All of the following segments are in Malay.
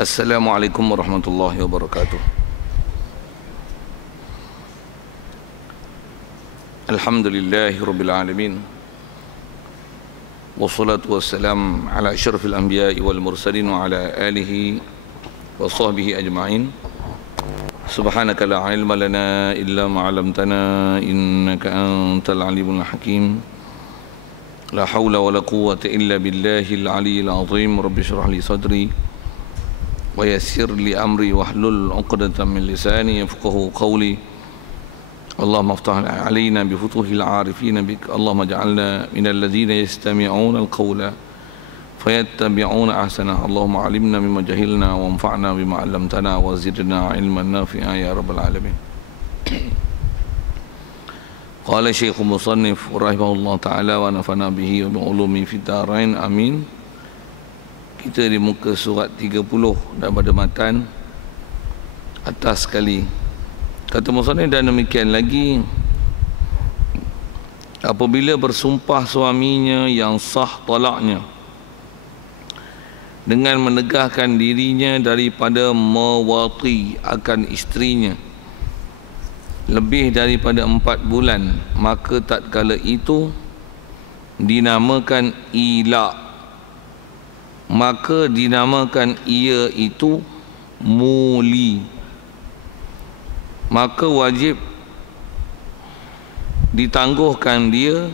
Assalamualaikum warahmatullahi wabarakatuh. Alhamdulillahi rabbil alamin. Wassalatu wassalam ala asyrafil anbiya'i wal mursalin wa ala alihi wa sahbihi ajma'in. Subhanaka la ilma lana illa ma 'allamtana innaka antal alimul hakim. La haula wa la quwwata illa billahil aliyyil azim. Rabbi shrah li sadri wa yassir li amri wahlul 'uqdatam min lisani yafqahu qawli. Allahumma aftah alaina bi futuhil 'arifin bik. Allahumma ij'alna minal ladzina yastami'una al-qawla fayattabi'una ahsana. Allahumma 'allimna mimma jahilna wanfa'na bima 'allamtana wa zidna 'ilman nafi'a ya rabbal alamin. Qala Syekh Musannif rahimahullah ta'ala wa nafa'na bihi wa bi ulumi fid dharain amin. Kita di muka surat 30 daripada matan atas sekali. Kata musannif, dan demikian lagi apabila bersumpah suaminya yang sah talaknya dengan menegahkan dirinya daripada mewati akan isterinya lebih daripada 4 bulan, maka tatkala itu dinamakan ila, maka dinamakan ia itu muli. Maka wajib ditangguhkan dia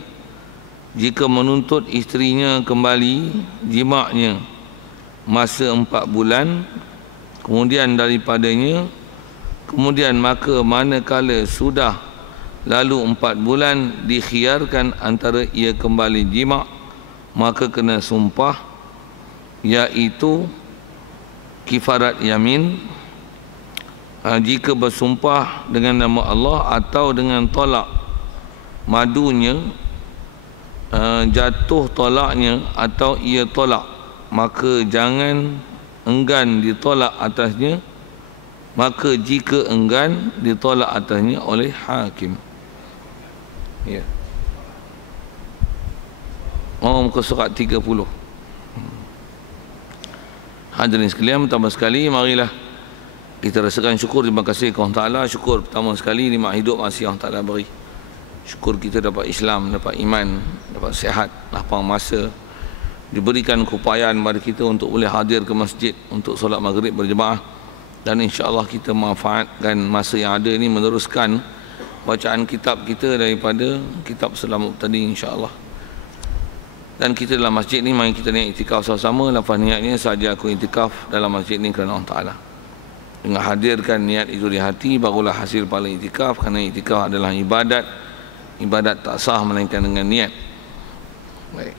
jika menuntut isterinya kembali jimaknya masa 4 bulan kemudian daripadanya. Kemudian maka manakala sudah lalu 4 bulan dikhiarkan antara ia kembali jimak, maka kena sumpah, iaitu kifarat yamin. Jika bersumpah dengan nama Allah atau dengan tolak madunya jatuh tolaknya atau ia tolak, maka jangan enggan ditolak atasnya, maka jika enggan ditolak atasnya oleh hakim. Ya. Muka surat 30. Hadirin sekalian, pertama sekali marilah kita rasakan syukur, terima kasih kepada Allah. Syukur pertama sekali nikmat hidup masih Allah Ta'ala beri. Syukur kita dapat Islam, dapat iman, dapat sihat, lapang masa, diberikan keupayaan kepada kita untuk boleh hadir ke masjid untuk solat maghrib berjemaah. Dan insya-Allah kita manfaatkan masa yang ada ini meneruskan bacaan kitab kita daripada kitab Selamat tadi, insya-Allah. Dan kita dalam masjid ni mari kita niat iktikaf sama-sama. Lafaz niatnya saja aku iktikaf dalam masjid ni kerana Allah Ta'ala. Dengan hadirkan niat itu di hati, barulah hasil pahala iktikaf. Kerana iktikaf adalah ibadat. Ibadat tak sah melainkan dengan niat. Baik.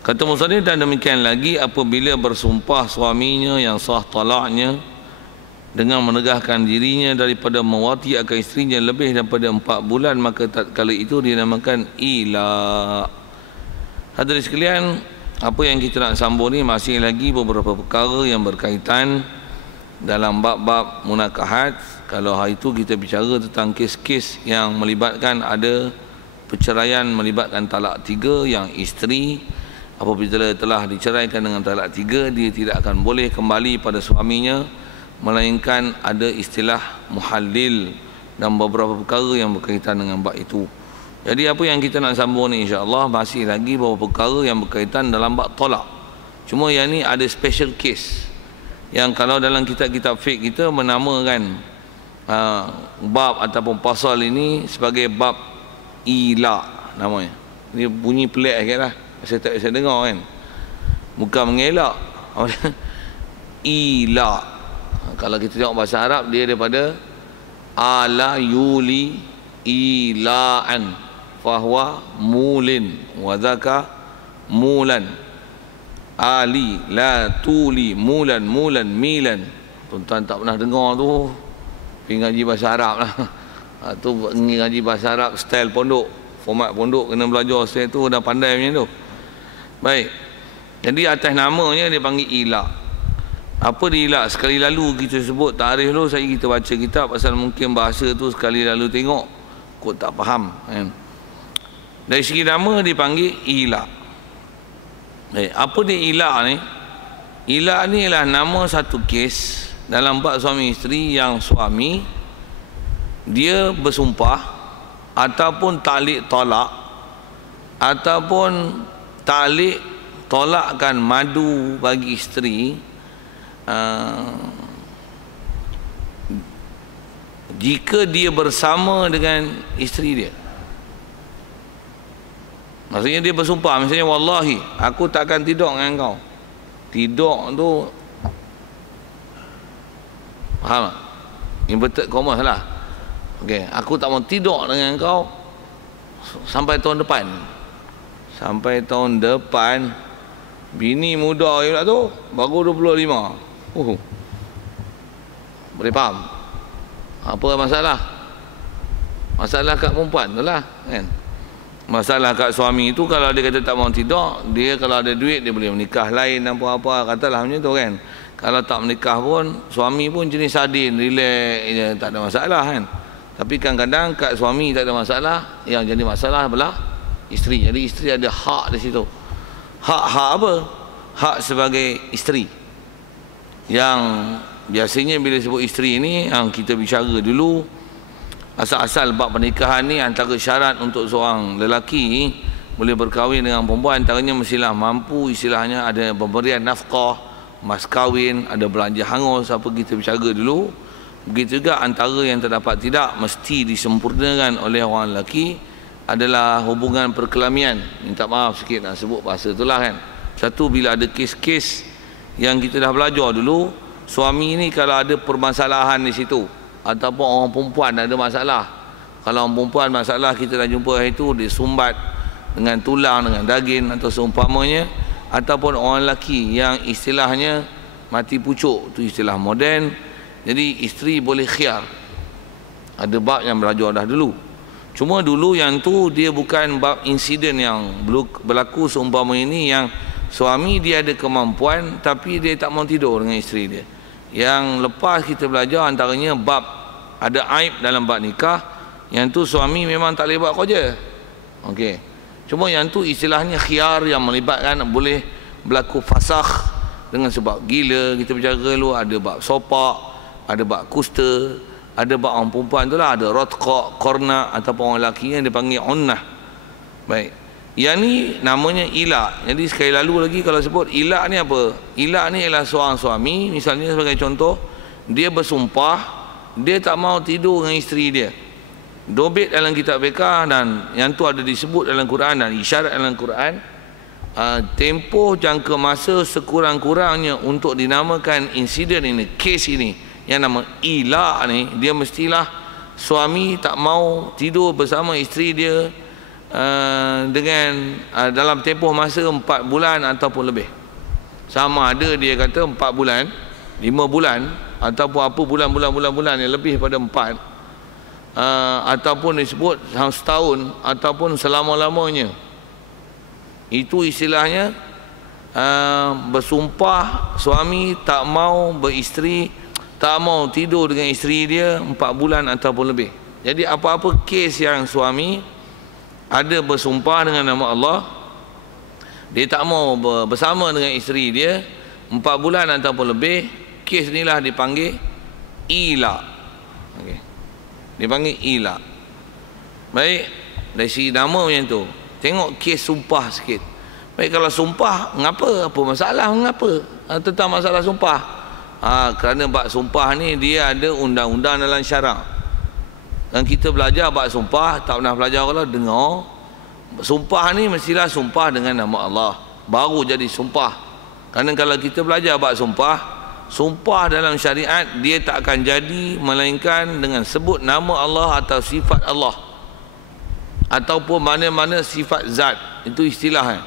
Kata musannif, dan demikian lagi apabila bersumpah suaminya yang sah talaknya dengan menegahkan dirinya daripada mewati akan isterinya lebih daripada 4 bulan, maka tatkala itu dinamakan ila. Hadirin sekalian, apa yang kita nak sambung ni masih lagi beberapa perkara yang berkaitan dalam bab-bab munakahat. Kalau hari itu kita bicara tentang kes-kes yang melibatkan ada perceraian, melibatkan talak 3, yang isteri apabila telah diceraikan dengan talak 3, dia tidak akan boleh kembali pada suaminya, melainkan ada istilah muhallil dan beberapa perkara yang berkaitan dengan bab itu. Jadi apa yang kita nak sambung ni, insya-Allah masih lagi beberapa perkara yang berkaitan dalam bab talak. Cuma yang ni ada special case yang kalau dalam kitab-kitab fiqh kita menamakan bab ataupun pasal ini sebagai bab ila namanya. Ini bunyi pelik sikit lah, saya tak bisa dengar kan, bukan mengelak. Ila, kalau kita tengok bahasa Arab, dia daripada ala yuli ilaan fahuwa mulin wa dhaka mulan. Ali la tuli mulan mulan milan. Tuan-tuan tak pernah dengar tu, pergi ngaji bahasa Arab lah. Tu ngaji bahasa Arab style pondok, format pondok, kena belajar style tu, dah pandai macam tu. Baik, jadi atas namanya dia panggil ila. Apa dia ila? Sekali lalu kita sebut tarikh dulu, saya kita baca kitab, pasal mungkin bahasa tu sekali lalu tengok kot tak faham kan. Dari segi nama dipanggil ila. Apa dia ila ni? Ila ni ialah nama satu kes dalam bab suami isteri yang suami dia bersumpah ataupun talik tolak ataupun talik tolakkan madu bagi isteri jika dia bersama dengan isteri dia. Maksudnya dia bersumpah, misalnya wallahi aku takkan tidur dengan kau. Tidur tu faham tak? Inverted commas lah. Okey, aku tak mau tidur dengan kau sampai tahun depan. Sampai tahun depan. Bini muda pula tu baru 25. Boleh faham? Apa masalah? Masalah kat perempuan tu lah kan. Masalah kat suami tu, kalau dia kata tak mau tidur, dia kalau ada duit dia boleh menikah lain apa-apa, katalah macam tu kan. Kalau tak menikah pun, suami pun jenis sardin, relax je, tak ada masalah kan. Tapi kadang-kadang kat suami tak ada masalah, yang jadi masalah adalah isteri. Jadi isteri ada hak di situ. Hak apa? Hak sebagai isteri. Yang biasanya bila sebut isteri ni, yang kita bicara dulu, asal-asal bab pernikahan ni, antara syarat untuk seorang lelaki boleh berkahwin dengan perempuan, antaranya mestilah mampu, istilahnya ada pemberian nafkah, mas kahwin, ada belanja hangus, apa kita bicara dulu. Begitu juga antara yang terdapat tidak mesti disempurnakan oleh orang lelaki adalah hubungan perkelamian. Minta maaf sikit nak sebut bahasa itulah kan. Satu, bila ada kes-kes yang kita dah belajar dulu, suami ni kalau ada permasalahan di situ, ataupun orang perempuan ada masalah. Kalau orang perempuan masalah, kita dah jumpa hari itu, dia sumbat dengan tulang, dengan daging atau seumpamanya. Ataupun orang lelaki yang istilahnya mati pucuk, tu istilah moden. Jadi isteri boleh khiar. Ada bab yang belajar dah dulu. Cuma dulu yang tu dia bukan bab insiden yang berlaku seumpama ini, yang suami dia ada kemampuan tapi dia tak mau tidur dengan isteri dia. Yang lepas kita belajar antaranya bab ada aib dalam bab nikah, yang tu suami memang tak boleh buat kerja. Okey. Cuma yang tu istilahnya khiar, yang melibatkan boleh berlaku fasakh dengan sebab gila. Kita berjaga dulu, ada bab sopak, ada bab kusta, ada bab orang perempuan tu lah, ada rotqa, korna, ataupun orang lelaki yang dipanggil unnah. Baik. Yang ni namanya ilak. Jadi sekali lalu lagi kalau sebut ilak ni apa? Ilak ni ialah seorang suami, misalnya sebagai contoh, dia bersumpah dia tak mau tidur dengan isteri dia. Dobit dalam kitab fiqh, dan yang tu ada disebut dalam Quran dan isyarat dalam Quran, tempoh jangka masa sekurang-kurangnya untuk dinamakan insiden ini, kes ini yang nama ilak ni, dia mestilah suami tak mau tidur bersama isteri dia dengan dalam tempoh masa 4 bulan ataupun lebih. Sama ada dia kata 4 bulan, 5 bulan, ataupun apa bulan yang lebih pada 4, ataupun disebut setahun, ataupun selama-lamanya. Itu istilahnya bersumpah suami tak mau beristeri, tak mau tidur dengan isteri dia 4 bulan ataupun lebih. Jadi apa-apa kes yang suami ada bersumpah dengan nama Allah, dia tak mau bersama dengan isteri dia 4 bulan ataupun lebih, kes inilah dipanggil ilak. Okay. Dipanggil ilak. Baik, dari segi nama macam tu. Tengok kes sumpah sikit. Baik, kalau sumpah, ngapa? Apa masalah? Mengapa? Tentang masalah sumpah. Kerana bab sumpah ni dia ada undang-undang dalam syarak. Dan kita belajar bab sumpah, tak pernah belajar kalau dengar. Sumpah ni mestilah sumpah dengan nama Allah, baru jadi sumpah. Kerana kalau kita belajar bab sumpah, sumpah dalam syariat dia tak akan jadi melainkan dengan sebut nama Allah atau sifat Allah, ataupun mana-mana sifat zat. Itu istilahnya.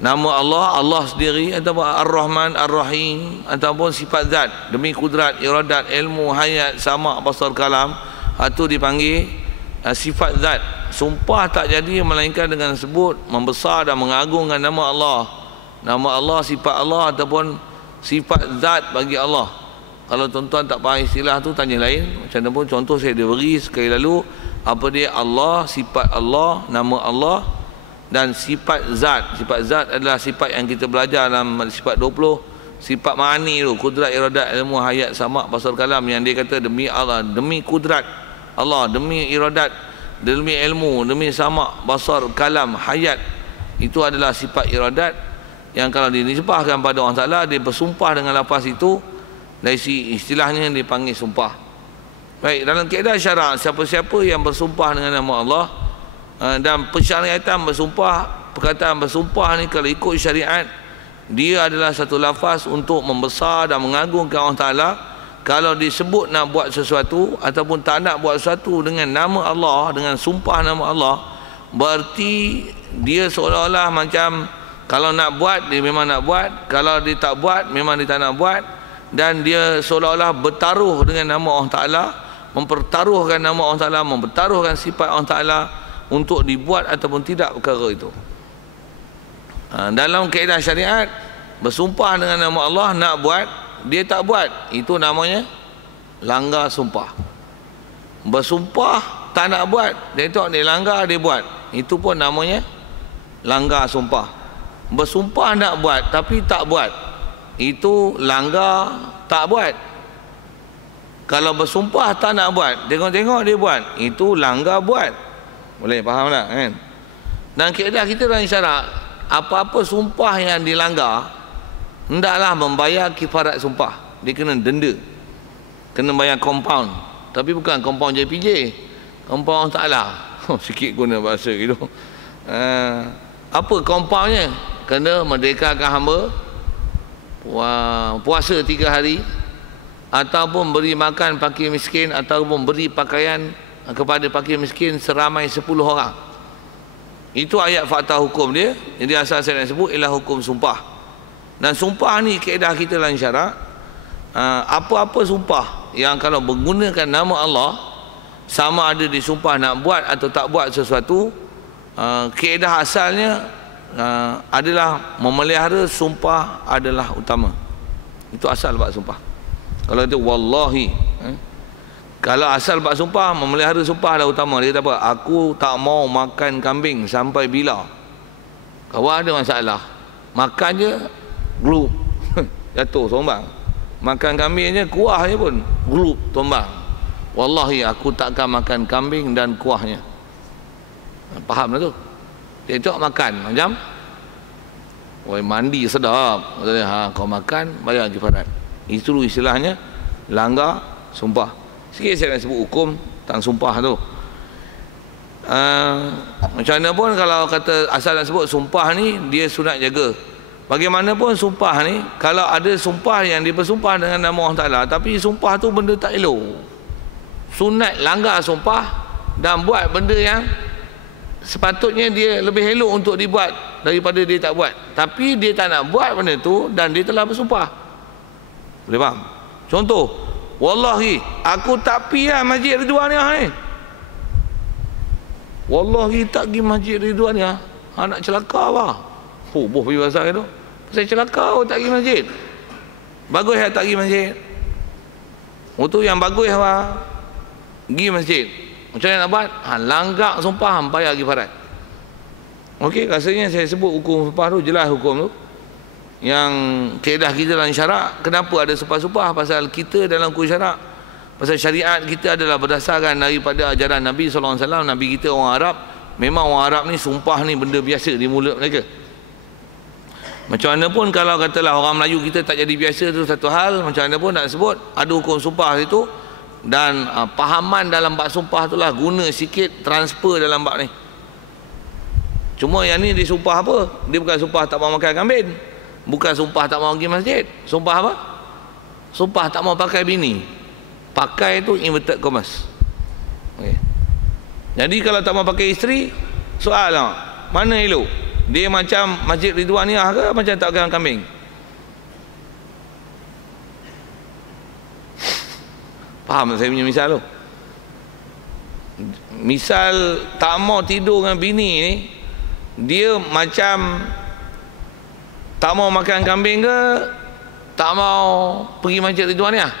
Nama Allah, Allah sendiri, ataupun Ar-Rahman, Ar-Rahim, ataupun sifat zat demi kudrat, iradat, ilmu, hayat, sama, basar, kalam, itu dipanggil sifat zat. Sumpah tak jadi melainkan dengan sebut membesar dan mengagungkan nama Allah. Nama Allah, sifat Allah, ataupun sifat zat bagi Allah. Kalau tuan-tuan tak faham istilah tu, tanya lain. Macam mana pun contoh saya dah beri sekali lalu. Apa dia? Allah, sifat Allah, nama Allah, dan sifat zat. Sifat zat adalah sifat yang kita belajar dalam sifat 20. sifat ma'ani tu, kudrat, iradat, ilmu, hayat, sama', basar, kalam, yang dia kata demi Allah, demi kudrat Allah, demi iradat, demi ilmu, demi sama', basar, kalam, hayat, itu adalah sifat iradat yang kalau dinisbahkan pada Allah Ta'ala, dia bersumpah dengan lafaz itu, dari istilahnya dipanggil sumpah. Baik, dalam kaedah syarak, siapa-siapa yang bersumpah dengan nama Allah dan pensyariatan bersumpah, perkataan bersumpah ni kalau ikut syariat, dia adalah satu lafaz untuk membesar dan mengagungkan Allah Ta'ala. Kalau disebut nak buat sesuatu ataupun tak nak buat sesuatu dengan nama Allah, dengan sumpah nama Allah, berarti dia seolah-olah macam kalau nak buat, dia memang nak buat, kalau dia tak buat, memang dia tak nak buat, dan dia seolah-olah bertaruh dengan nama Allah Ta'ala, mempertaruhkan nama Allah Ta'ala, mempertaruhkan sifat Allah Ta'ala untuk dibuat ataupun tidak perkara itu. Dalam kaedah syariat, bersumpah dengan nama Allah nak buat, dia tak buat, itu namanya langgar sumpah. Bersumpah tak nak buat, dia tengok dia langgar, dia buat, itu pun namanya langgar sumpah. Bersumpah nak buat tapi tak buat, itu langgar tak buat. Kalau bersumpah tak nak buat, tengok-tengok dia buat, itu langgar buat. Boleh faham tak kan? Dan kaedah kita dalam syarak, apa-apa sumpah yang dilanggar, hendaklah membayar kifarat sumpah. Dia kena denda, kena bayar compound. Tapi bukan compound JPJ, compound Ta'ala. Sikit guna bahasa gitu. Apa compoundnya? Kena merdekakan hamba, puasa 3 hari, ataupun beri makan fakir miskin, ataupun beri pakaian kepada fakir miskin seramai 10 orang. Itu ayat fakta hukum dia. Jadi asal saya nak sebut ialah hukum sumpah. Dan sumpah ni kaedah kita dalam syarak, apa-apa sumpah yang kalau menggunakan nama Allah, sama ada disumpah nak buat atau tak buat sesuatu, kaedah asalnya adalah memelihara sumpah adalah utama. Itu asal bab sumpah. Kalau itu wallahi, kalau asal bab sumpah, memelihara sumpah adalah utama. Dia kata apa? Aku tak mau makan kambing sampai bila. Kawan ada masalah, makan je glup jatuh tombang. Makan kambing je, kuahnya pun glup tombang. Wallahi aku takkan makan kambing dan kuahnya. Faham tak tu? Dia tengok makan macam, oi mandi sedap, kau makan bayar kifarat. Itu istilahnya langgar sumpah. Sikit saya nak sebut hukum tentang sumpah tu. Macam mana pun kalau kata asal nak sebut sumpah ni, dia sunat jaga. Bagaimanapun sumpah ni, kalau ada sumpah yang dia bersumpah dengan nama Allah Ta'ala, tapi sumpah tu benda tak elok, sunat langgar sumpah dan buat benda yang sepatutnya dia lebih elok untuk dibuat daripada dia tak buat. Tapi dia tak nak buat benda tu dan dia telah bersumpah. Boleh faham? Contoh, wallahi aku tak pergi lah Masjid Ridwaniyah ni. Wallahi tak pergi Masjid Ridwaniyah, nak celaka apa? Boh pergi pasal itu. Saya celaka tak pergi masjid. Bagus tak pergi masjid. Itu yang bagus apa? Pergi masjid. Macam mana nak buat? Langgar sumpah, bayar kifarat. Okey, rasanya saya sebut hukum sumpah tu, jelas hukum tu. Yang kaedah kita dalam syarak, kenapa ada sumpah-sumpah? Pasal kita dalam hukum syarak, pasal syariat kita adalah berdasarkan daripada ajaran Nabi SAW. Nabi kita orang Arab. Memang orang Arab ni sumpah ni benda biasa di mulut mereka. Macam mana pun kalau katalah orang Melayu kita tak jadi biasa, tu satu hal. Macam mana pun nak sebut, ada hukum sumpah itu. Dan pahaman dalam bab sumpah itulah guna sikit transfer dalam bab ni. Cuma yang ni dia sumpah apa? Dia bukan sumpah tak mau makan kambing, bukan sumpah tak mau pergi masjid. Sumpah apa? Sumpah tak mau pakai bini. Pakai tu inverted commas. Okay. Jadi kalau tak mau pakai isteri, soal lah, mana elok? Dia macam Masjid Ridwaniyah ke macam tak makan kambing? Faham saya punya misal tu? Misal tak mau tidur dengan bini ni, dia macam tak mau makan kambing ke tak mau pergi Masjid Ridwaniyah?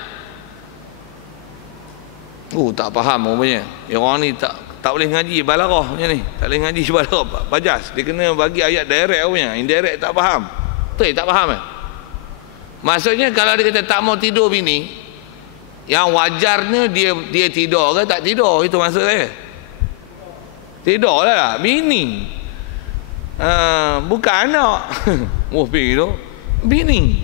Tak faham rupanya. Orang ni tak boleh ngaji balarah macam ni. Tak boleh ngaji balarah bajas. Dia kena bagi ayat direct punya. Indirect tak faham. Betul tak faham Maksudnya kalau dia kata tak mau tidur bini, yang wajarnya dia tidur ke tak tidur, itu maksud saya. Tidur lah bini, bukan anak. Muhbir tu bini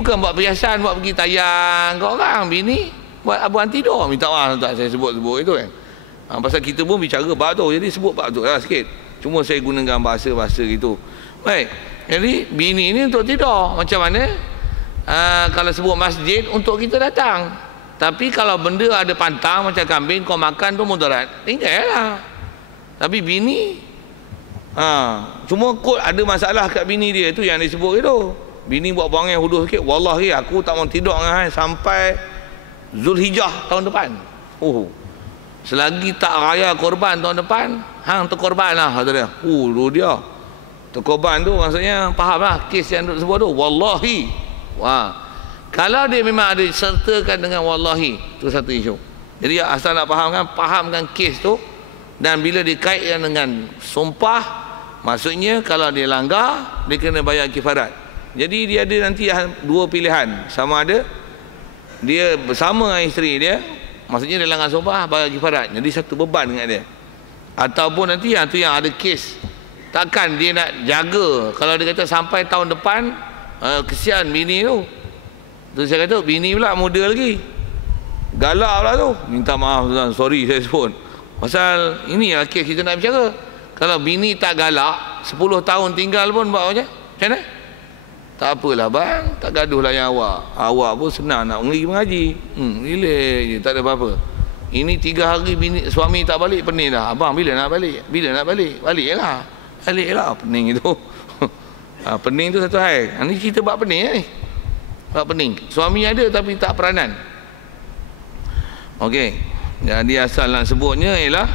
bukan buat perhiasan, buat pergi tayang kat orang. Bini buat abuan tidur. Minta maaf tak saya sebut-sebut itu kan. Pasal kita pun bicara bab tu, jadi sebut bab tu lah sikit. Cuma saya gunakan bahasa-bahasa gitu. Baik, jadi bini ni untuk tidur. Macam mana? Kalau sebut masjid, untuk kita datang. Tapi kalau benda ada pantang macam kambing, kau makan tu mudarat, tinggal lah. Tapi bini, cuma kot ada masalah kat bini dia tu yang disebut itu. Bini buat bangai huduh sikit, wallahi aku tak mau tidur dengan hang sampai Zulhijjah tahun depan. Selagi tak raya korban tahun depan, hang terkorban lah, kata dia. Lu dia terkorban tu maksudnya faham lah kes yang sebut tu, wallahi. Kalau dia memang ada sertakan dengan wallahi, tu satu isu. Jadi asal nak fahamkan kes tu. Dan bila dikaitkan dengan sumpah, maksudnya kalau dia langgar, dia kena bayar kifarat. Jadi dia ada nanti dua pilihan, sama ada dia bersama dengan isteri dia, maksudnya dia langgar sumpah, bayar kifarat, jadi satu beban dengan dia. Ataupun nanti yang tu yang ada kes, takkan dia nak jaga. Kalau dia kata sampai tahun depan, kesian bini tu. Tu saya kata bini pula muda lagi, galak pula tu, minta maaf tuan, sorry saya sebut. Pasal ini lah kes kita nak bicara. Kalau bini tak galak, 10 tahun tinggal pun buat macam mana? Tak apalah bang, tak gaduh lah yang awak. Awak pun senang nak mengaji. Relax je, tak ada apa-apa. Ini 3 hari bini, suami tak balik, pening dah. Abang bila nak balik? Bila nak balik? Balik lah, pening itu. Pening tu satu hal. Ini cerita bab pening ni. Bab pening. Suami ada tapi tak peranan. Okey. Jadi asal nak sebutnya ialah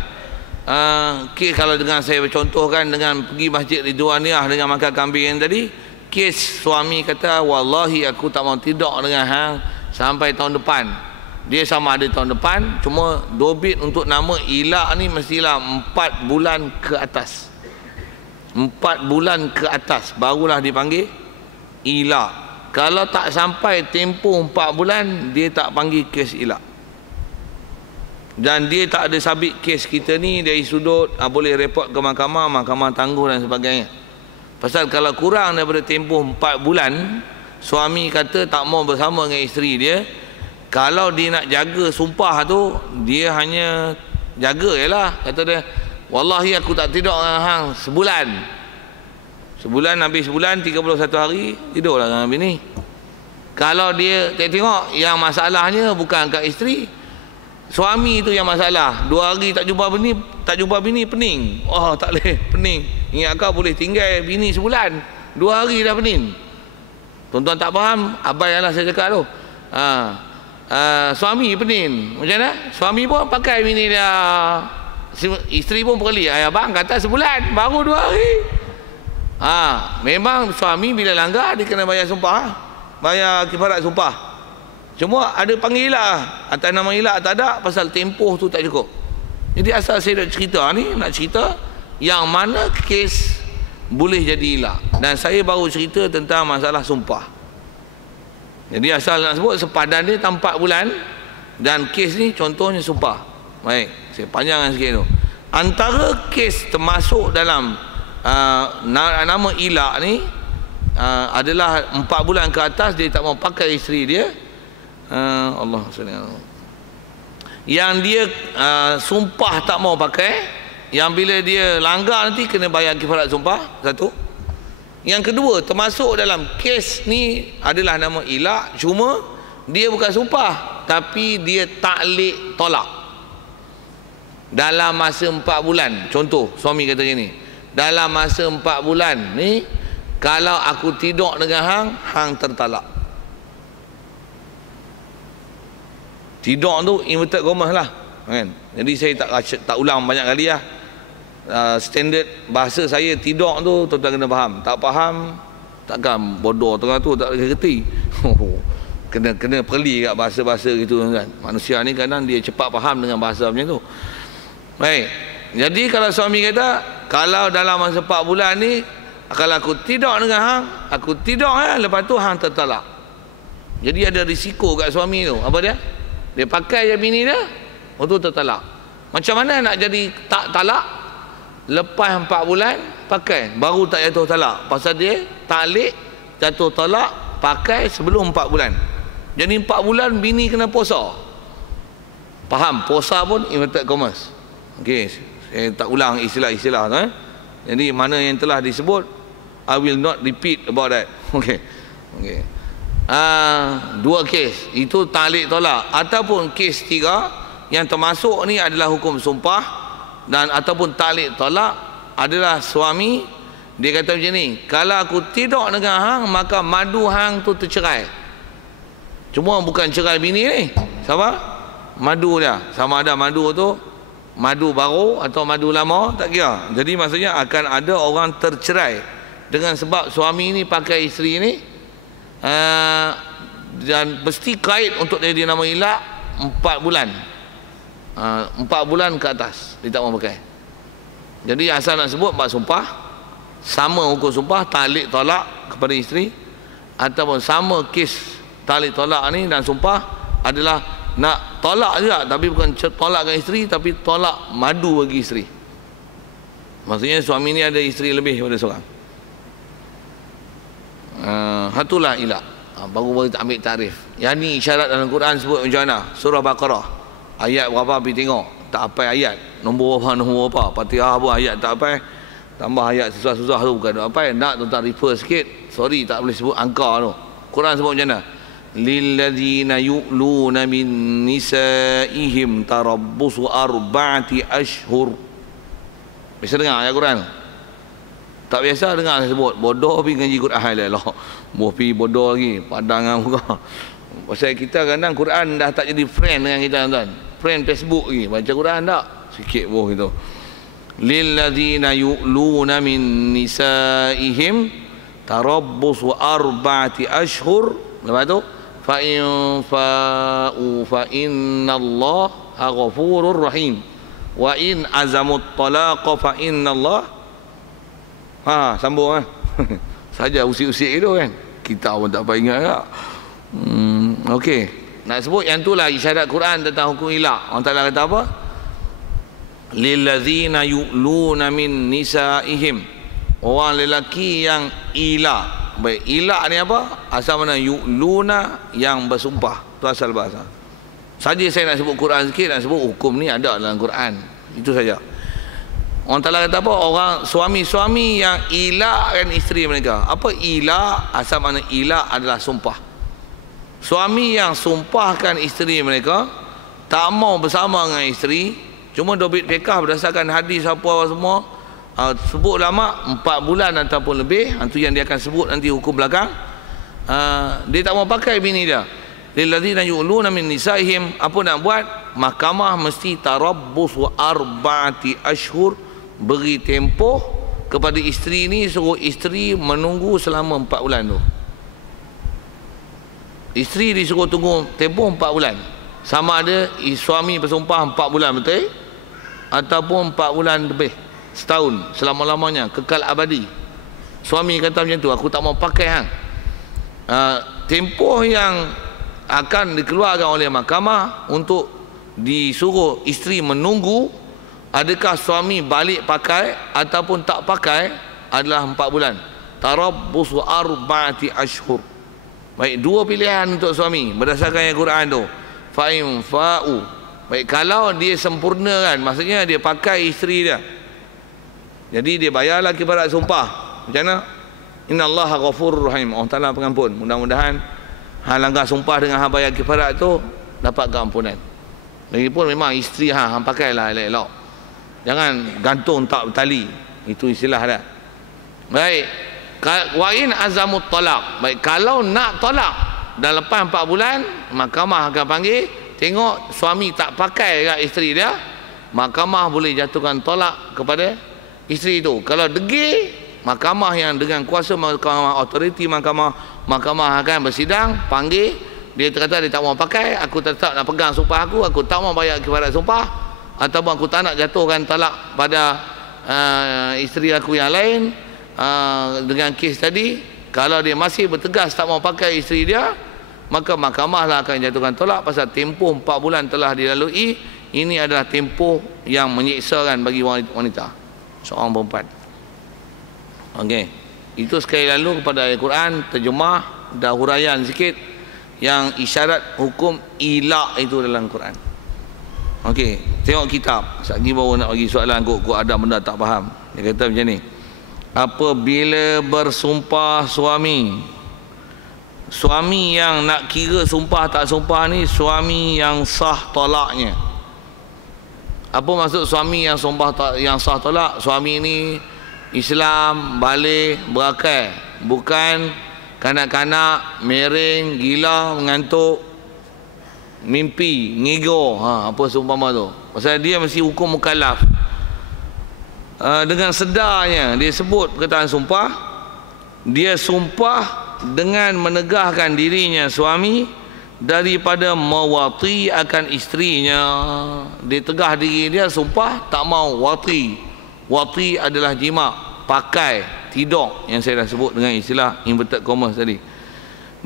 kes kalau dengan saya contohkan dengan pergi Masjid Ridwaniyah dengan makan kambing yang tadi, kes suami kata wallahi aku tak mau tidur dengan hang sampai tahun depan. Dia sama ada tahun depan, cuma dobit untuk nama ilak ni mestilah 4 bulan ke atas. 4 bulan ke atas barulah dipanggil ilak. Kalau tak sampai tempoh 4 bulan, dia tak panggil kes ilak. Dan dia tak ada sabit kes kita ni dari sudut boleh report ke mahkamah, mahkamah tangguh dan sebagainya. Pasal kalau kurang daripada tempoh 4 bulan, suami kata tak mau bersama dengan isteri dia, kalau dia nak jaga sumpah tu, dia hanya jaga je lah. Kata dia, wallahi aku tak tidur dengan hang sebulan. Sebulan, habis sebulan 31 hari tidurlah dengan bini. Kalau dia tengok yang masalahnya bukan kat isteri, suami tu yang masalah. 2 hari tak jumpa bini pening. Tak boleh pening. Ingat kau boleh tinggal bini sebulan, 2 hari dah pening. Tuan-tuan tak faham apa yang lah saya cakap tu. Suami pening macam mana? Suami pun pakai bini dia, isteri pun perli. Abang kata sebulan, baru 2 hari. Memang suami bila langgar dia kena bayar sumpah, bayar kifarat sumpah. Cuma ada panggil ilak, atas nama ilak tak ada, pasal tempoh tu tak cukup. Jadi asal saya nak cerita ni, nak cerita yang mana kes boleh jadi ilak. Dan saya baru cerita tentang masalah sumpah. Jadi asal nak sebut sepadan dia 4 bulan, dan kes ni contohnya sumpah. Baik, saya panjangkan sikit tu. Antara kes termasuk dalam nama ilak ni adalah 4 bulan ke atas dia tak mau pakai isteri dia. Allah SWT. Yang dia sumpah tak mau pakai, yang bila dia langgar nanti kena bayar kifarat sumpah, satu. Yang kedua, termasuk dalam kes ni adalah nama ilak, cuma dia bukan sumpah, tapi dia taklid tolak dalam masa 4 bulan. Contoh, suami kata gini, dalam masa 4 bulan ni kalau aku tidur dengan hang tertalak. Tidur tu inverted commas lah kan? Jadi saya tak ulang banyak kali lah. Standard bahasa saya tidur tu tuan-tuan kena faham. Tak faham, takkan bodoh tengah tu tak kerti. kena perli kat bahasa-bahasa gitu kan. Manusia ni kadang dia cepat faham dengan bahasa macam tu. Baik, jadi kalau suami kata, kalau dalam masa 4 bulan ni kalau aku tidur dengan hang, aku tidur lepas tu hang tertalak. Jadi ada risiko kat suami tu. Apa dia? Dia pakai je bini dia, tu tertalak. Macam mana nak jadi tak talak? Lepas 4 bulan pakai, baru tak jatuh talak. Pasal dia talik jatuh talak pakai sebelum 4 bulan. Jadi 4 bulan bini kena puasa. Faham? Puasa pun inverted commas. Okey, saya tak ulang istilah-istilah tu. Jadi mana yang telah disebut, I will not repeat about that. Okey. Okey. 2 kes, itu talik tolak. Ataupun kes 3 yang termasuk ni adalah hukum sumpah dan ataupun talik tolak adalah suami dia kata macam ni, kalau aku tidur dengan hang maka madu hang tu tercerai. Cuma bukan cerai bini ni, sama madu dia, sama ada madu tu madu baru atau madu lama tak kira. Jadi maksudnya akan ada orang tercerai dengan sebab suami ni pakai isteri ni, dan mesti kait untuk dia nama ilak 4 bulan, 4 bulan ke atas dia tak mau pakai. Jadi asal nak sebut bab sumpah, sama hukum sumpah talik tolak kepada isteri, ataupun sama kes talik tolak ni dan sumpah adalah nak tolak juga, tapi bukan tolakkan isteri, tapi tolak madu bagi isteri. Maksudnya suami ni ada isteri lebih daripada seorang. Hatulah ilak. Baru kita ambil tarif. Yang ni isyarat dalam Quran sebut macam mana? Surah Baqarah ayat berapa pergi tengok. Tak apa ayat nombor apa, Fatihah pun ayat tak apa, tambah ayat susah-susah tu bukan apa. Nak tuan refer sikit, sorry tak boleh sebut angka tu. Quran sebut macam mana? Lilladzina yu'luna min nisaihim tarabbusu 4 ashhur. Biasa dengar ayat Quran? Tak biasa dengar sebut. Bodoh pergi ngaji Quran lah. Boh pergi bodoh lagi, padang dengan muka. Pasal kita kadang Quran dah tak jadi friend dengan kita tuan. Friend Facebook lagi, baca Quran tak? Sikit boh gitu. Lilladzina yu'luna min nisaihim tarabbusu 4 ashhur. Lepas tu fa in fa'u fa innallaha ghafurur rahim wa in azamut talaq fa innallaha sambung saja usik-usik itu kan, kita pun tak apa ingat tak. Okey, nak sebut yang itulah isyarat Quran tentang hukum ilak. Allah Taala kata apa? Lilladzina yu'luna min nisaihim, orang lelaki yang ilak. Baik, ilak ni apa? Asal mana? Yu'luna, yang bersumpah. Itu asal bahasa. Saja saya nak sebut Quran sikit, nak sebut hukum ni ada dalam Quran. Itu saja. Orang Ta'ala kata apa? Orang suami-suami yang ilakkan isteri mereka. Apa ilak? Asal mana ilak adalah sumpah. Suami yang sumpahkan isteri mereka, tak mau bersama dengan isteri, cuma dobit fiqh berdasarkan hadis apa semua, sebut lama 4 bulan ataupun lebih, itu yang dia akan sebut nanti hukum belakang. Dia tak mau pakai bini dia. Lilladzina yu'luna min nisaihim, apa nak buat? Mahkamah mesti tarabbus 4 ashhur, beri tempoh kepada isteri ni, suruh isteri menunggu selama 4 bulan tu. Isteri disuruh tunggu tempoh 4 bulan. Sama ada suami bersumpah 4 bulan betul, ataupun 4 bulan lebih, setahun, selama-lamanya, kekal abadi. Suami kata macam tu, aku tak mau pakai hang. Tempoh yang akan dikeluarkan oleh mahkamah untuk disuruh isteri menunggu, adakah suami balik pakai ataupun tak pakai, adalah 4 bulan. Tarabbusu 4 ashhur. Baik, 2 pilihan untuk suami berdasarkan ayat Quran tu. Fa in fa'u. Baik, kalau dia sempurnakan, maksudnya dia pakai isteri dia, jadi dia bayarlah kifarat sumpah. Macam mana? Innallaha ghafurur rahim. Allah Taala pengampun. Mudah-mudahan hang langgar sumpah dengan hang bayar kifarat tu dapat keampunan. Lagipun memang isteri hang pakailah elok-elok. Jangan gantung tak tali. Itu istilah dia. Baik. Wa in azamut talaq. Baik, kalau nak talak dah lepas 4 bulan, mahkamah akan panggil, tengok suami tak pakai kat isteri dia, mahkamah boleh jatuhkan talak kepada isteri itu. Kalau degil, mahkamah yang dengan kuasa mahkamah autoriti mahkamah akan bersidang, panggil, dia kata dia tak mau pakai, aku tetap nak pegang sumpah aku tak mau bayar kifarat sumpah, ataupun aku tak nak jatuhkan talak pada isteri aku yang lain. Dengan kes tadi, kalau dia masih bertegas tak mau pakai isteri dia, maka mahkamah lah akan jatuhkan tolak pasal tempoh 4 bulan telah dilalui. Ini adalah tempoh yang menyiksakan bagi wanita, seorang perempuan. Okey, itu sekali lalu kepada ayat Quran, terjemah dan huraian sikit yang isyarat hukum ilak itu dalam Quran. Okey, tengok kitab. Sekejap baru nak bagi soalan kok ada benda tak faham. Dia kata macam ni. Apabila bersumpah suami yang nak kira sumpah tak sumpah ni suami yang sah tolaknya. Apa maksud suami yang yang sah tolak? Suami ni Islam, balik, berakal, bukan kanak-kanak, mereng, gila, mengantuk, mimpi, ngigo, apa seumpama tu. Pasal dia mesti hukum mukallaf. Dengan sedarnya dia sebut perkataan sumpah, dia sumpah dengan menegahkan dirinya suami daripada mewati akan isterinya. Dia tegah diri dia, sumpah tak mau wati. Wati adalah jima, pakai, tidur, yang saya dah sebut dengan istilah inverted commas tadi.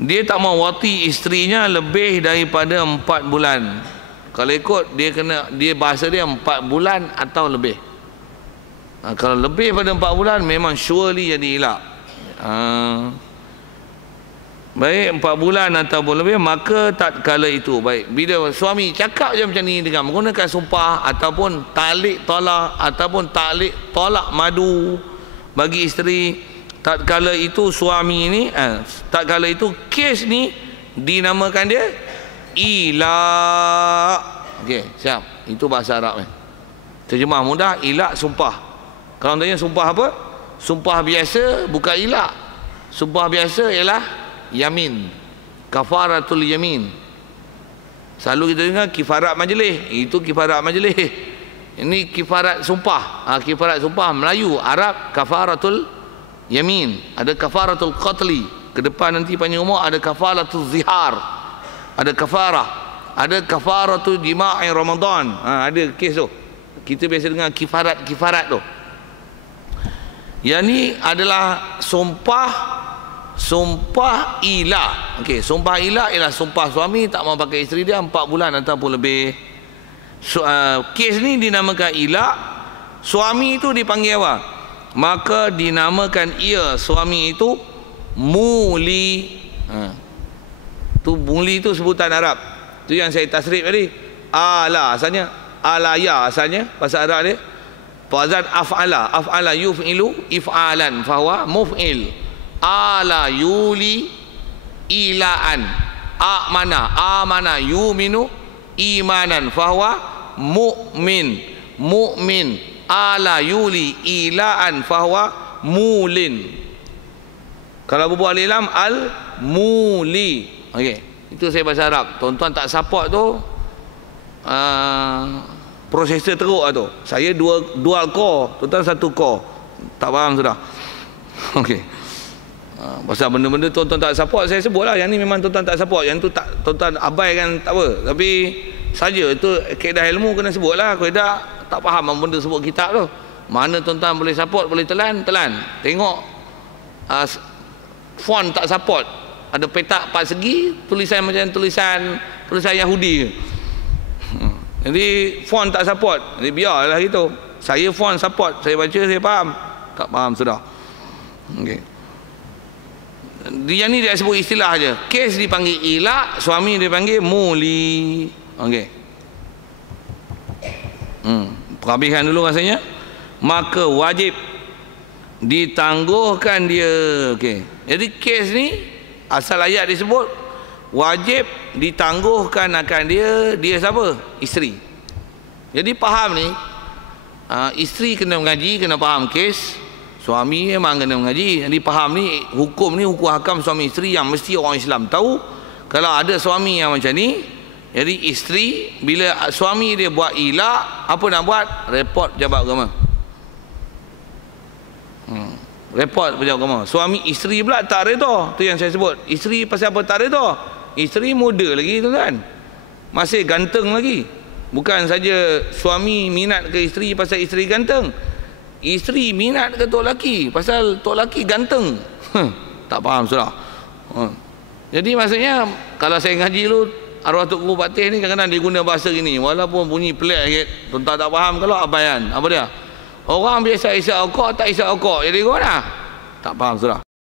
Dia tak mau wati isterinya lebih daripada 4 bulan. Kalau ikut dia bahasa dia 4 bulan atau lebih. Kalau lebih pada 4 bulan memang surely jadi ilak. Baik 4 bulan ataupun lebih, maka tak kala itu baik bila suami cakap je macam ni dengan menggunakan sumpah ataupun talik tolak ataupun talik tolak madu bagi isteri, tak kala itu suami ni tak kala itu kes ni dinamakan dia ilak. Okey, siap. Itu bahasa Arab terjemah mudah, ilak sumpah. Kalau tanya sumpah apa? Sumpah biasa bukan ilak. Sumpah biasa ialah yamin, kafaratul yamin. Selalu kita dengar kifarat majlis, itu kifarat majlis. Ini kifarat sumpah. Kifarat sumpah Melayu, Arab kafaratul yamin. Ada kafaratul qatli. Ke depan nanti panjang umur ada kafaratul zihar. Ada kafarah. Ada kafaratul jima'i Ramadan. Ada kes tu. Kita biasa dengar kifarat tu. Yang ni adalah sumpah ilak. Okey, sumpah ilak ialah sumpah suami tak mau pakai isteri dia 4 bulan ataupun lebih. Kes ni dinamakan ilak. Suami itu dipanggil apa? Maka dinamakan ia suami itu muli. Tu muli tu sebutan Arab. Tu yang saya tasrif tadi. Ala asalnya, alaya asalnya bahasa Arab dia. Fazan af'ala yuf'ilu if'alan fahuwa muf'il. Ala yuli ilaan, amana yuminu imanan fahuwa mu'min. Ala yuli ilaan fahuwa mulin. Kalau berbual lam al muli. Okey, itu saya bahasa Arab. Tuan-tuan tak support tu prosesor teruk lah tu. Saya dual core, tuan-tuan 1 core. Tak faham sudah. Okey. Pasal benda-benda tuan-tuan tak support, saya sebut lah. Yang ni memang tuan-tuan tak support. Yang tu tak, tuan-tuan abaikan, tak apa. Tapi saja itu kaedah ilmu kena sebut lah. Kaedah tak faham benda sebut kitab tu. Mana tuan-tuan boleh support, boleh telan. Tengok font tak support. Ada petak 4 segi, tulisan macam tulisan Yahudi. Jadi font tak support. Jadi biarlah gitu. Saya font support, saya baca, saya faham. Tak faham sudah. Okey. Dia ni dia sebut istilah aja. Kes dipanggil ilak, suami dipanggil muli. Okey. Perhabiskan dulu rasanya. Maka wajib ditangguhkan dia. Okey. Jadi kes ni asal ayat disebut wajib ditangguhkan akan dia siapa? Isteri. Jadi faham ni, isteri kena mengaji, kena faham kes. Suami memang kena mengaji. Jadi faham ni hukum hakam suami isteri yang mesti orang Islam tahu. Kalau ada suami yang macam ni, jadi isteri bila suami dia buat ilak, apa nak buat? Report pejabat agama. Report pejabat agama. Suami isteri pula tak reda. Tu yang saya sebut. Isteri pasal apa tak reda? Isteri muda lagi tu kan, masih ganteng lagi. Bukan saja suami minat ke isteri pasal isteri ganteng, isteri minat ke tok laki pasal tok laki ganteng. Tak faham sudah. Jadi maksudnya kalau saya ngaji dulu, arwah Tok Guru Patih ni kadang-kadang dia guna bahasa gini, walaupun bunyi pelik sikit, tuan-tuan tak faham kalau abayan. Apa dia? Orang biasa isap okok tak isap okok. Jadi kau mana? Tak faham sudah.